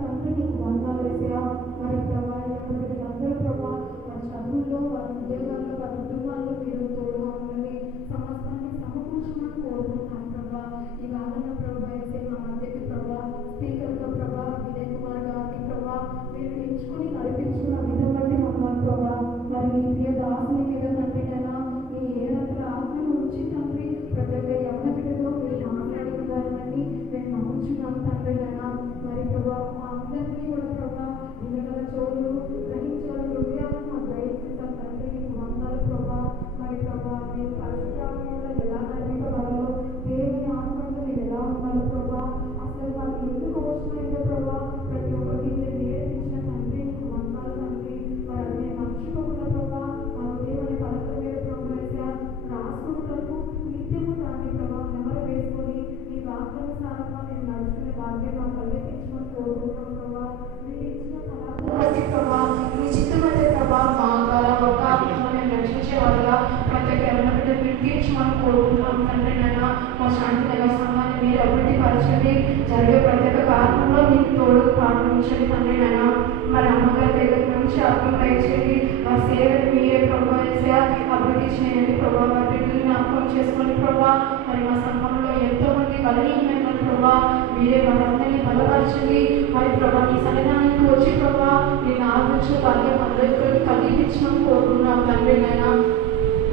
తండ్రి నీకు వందనాలు వేసా. మరి ప్రభా అందరూ ప్రభా వారి చదువుల్లో, వారి ఉద్యోగాల్లో, వారి కుటుంబాల్లో మీరు తోడుగా ఉండండి. సమస్తాన్ని సమకూర్చమని కోరుకుంటున్నాం ప్రభా. ఈ వాదన ప్రభా వేసే మా మధ్యకి ప్రభా స్పీకర్గా ప్రభా విజయ్ కుమార్ గారికి ప్రభా మీరు ఎంచుకుని నడిపించుకున్న విధం బట్టి వందనాలు ప్రభా. మరి మీ ప్రియ దాసుని మీద తండ్రి అయినా మీ ఏ రకాల ఆత్మను ఉంచి తండ్రి ప్రతి ఒక్క యవన బిడ్డతో మీరు మాట్లాడుతున్నారని మేము నమ్ముచున్నాం తండ్రి అయినా. మరి ప్రభా మా అందరినీ కూడా ప్రభా వినగల చోళ్ళు గ్రహించగల హృదయాలను మాకు దయచేస్తాం తండ్రి నీకు వందనాలు ప్రభా. మరి ప్రభా మీరు పరిశుద్ధాత్మలో ఎలా నడిపించగలరో, దేవుని ఆత్మతో మీరు ఎలా ఉన్నారు ప్రభా, అసలు మాకు ఎందుకు అవసరమైందో ప్రభా ప్రతి ఒక్కరికి మీరు నేర్పించిన తండ్రి నీకు వందనాలు తండ్రి. మరి అది మేము మర్చిపోకుండా ప్రభా మా దేవుని పలకల మీద ప్రభా రాసుకున్నట్టు నిత్యము దాన్ని ప్రభా నెమరు వేసుకొని మీ వాక్యానుసారంగా మేము నడుచుకునే భాగ్యం మాకు కలిగించమని కోరుకుంటున్నాం ప్రభా. మీరు ఇచ్చిన కళాకారులకి ప్రభా మీ చిత్తమైతే ప్రభా మా ఒక మేము రక్షించే వాళ్ళగా ప్రతి ఒక్క ఎవరి బిడ్డ మీరు తీర్చమని కోరుకుంటున్నాం తండ్రి. నైనా మా శాంతి దైవ సంఘాన్ని మీరు అభివృద్ధి పరచండి. జరిగే ప్రతి ఒక్క కారణంలో మీకు తోడు ప్రారంభించండి తండ్రి. నైనా మరి అమ్మగారి దగ్గర నుంచి అర్థం దయచేయండి. మా సేవలు మీరే ప్రభావ అభివృద్ధి చేయండి ప్రభావ. వారి బిడ్డలు జ్ఞాపకం చేసుకోండి ప్రభావ. మరి మా సంఘంలో ఎంతో మంది బలహీనమైన ప్రభావ మీరే వారందరినీ బలపరచండి. మరి ప్రభావ మీ సన్నిధానానికి వచ్చి ప్రభావ నేను ఆలోచించే భాగ్యం అందరికీ కలిగించమని కోరుకున్నాం తండ్రి. నైనా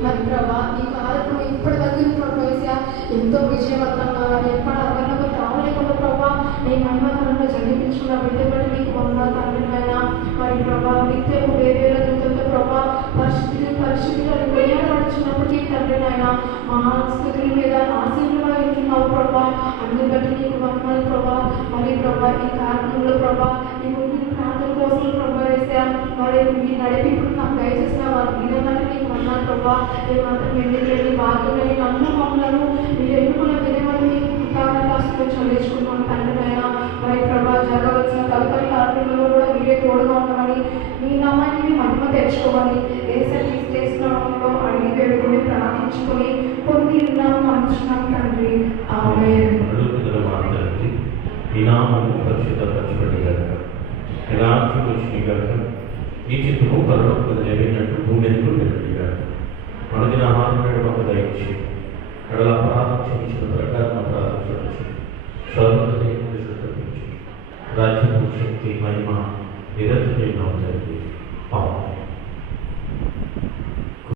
మరి ప్రభా ఈ కార్యక్రమం ఇప్పటి వరకు ప్రభావ ఎంతో విజయవంతంగా ఎక్కడ అవైనా రావలేకుండా ప్రభావ నీ మహిమకరంగా జరిపించుకున్న బిడ్డపడి నీకు వందనాలు తండ్రి. నైనా మరి ప్రభావ నిత్యము వేరేల దూతలతో ప్రభావ పరిస్థితులు కొనియాడబడుచున్నప్పటికీ తండ్రి నైనా మహాస్థుతుల మీద ఆశీర్లుగా ఉంటున్నావు ప్రభా. అందుని బట్టి నీకు వందనాలు ప్రభా. మరి ప్రభా ఈ కారణంలో ప్రభా ఈ ముందు ప్రాంతం కోసం ప్రభా వేసా మరి మీ నడిపింపుడు నాకు దయచేసిన వారి విధంగా నీకు వందనాలు ప్రభా. ఏమాత్రం వెళ్ళి బాధ్యతని నమ్మకములను మీరు ఎన్నుకున్న విధంగా చదివించుకున్నాను తండ్రి నైనా. మరి ప్రభా జరగవలసిన తదుపరి కార్యక్రమంలో కూడా మీరే తోడుగా ఉండమని మీ నామాన్ని మహిమ తెచ్చుకోమని ఏసీ చేసినలో అడిగి వేడుకొని ప్రార్థించుకొని పొంది ఉన్నాము అనుకుంటున్నాం తండ్రి. ఆమేన్. ఈ నామము పరిశుద్ధపరచబడి గాక, రాజ్యం వచ్చిన గాక, ఈ చిత్తము పరలోకము నెరవేరినట్లు భూమి ఎందుకు నెరవేరి గాక. మన దిన ఆహారం నేడు మాకు దయచేసి కడల అపరాధం క్షమించిన ప్రకారం అపరాధం క్షమించి సర్వదేవుని తప్పించి రాజ్యము శక్తి మహిమ నిరంతరం తండ్రి. ఆమేన్.